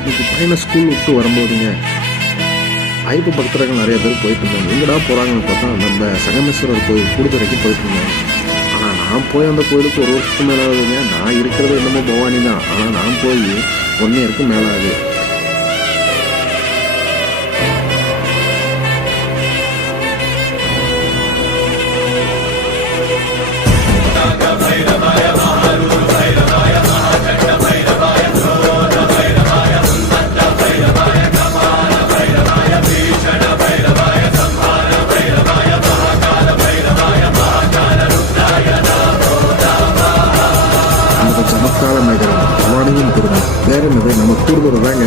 இன்னைக்கு பையனை ஸ்கூல் விட்டு வரும்போதுங்க ஐயப்ப பக்தர்கள் நிறைய பேர் போயிட்டு இருந்தாங்க. எங்கடா போகிறாங்கன்னு பார்த்தா நம்ம சங்கமேஸ்வரர் கோயில் கூடுதுறைக்கு போயிட்டு இருந்தாங்க. ஆனால் நான் போய் அந்த கோயிலுக்கு ஒரு வருஷத்துக்கு மேலே ஆகுதுங்க. நான் இருக்கிறது என்னமோ பவானி தான். ஆனால் நான் போய் 1 இயருக்கு மேலே ஆகுது. நமக்கு சமக்கால நகரம் பவானியும் திரும்ப வேற என்னது நம்ம கூடுதல் தாங்க.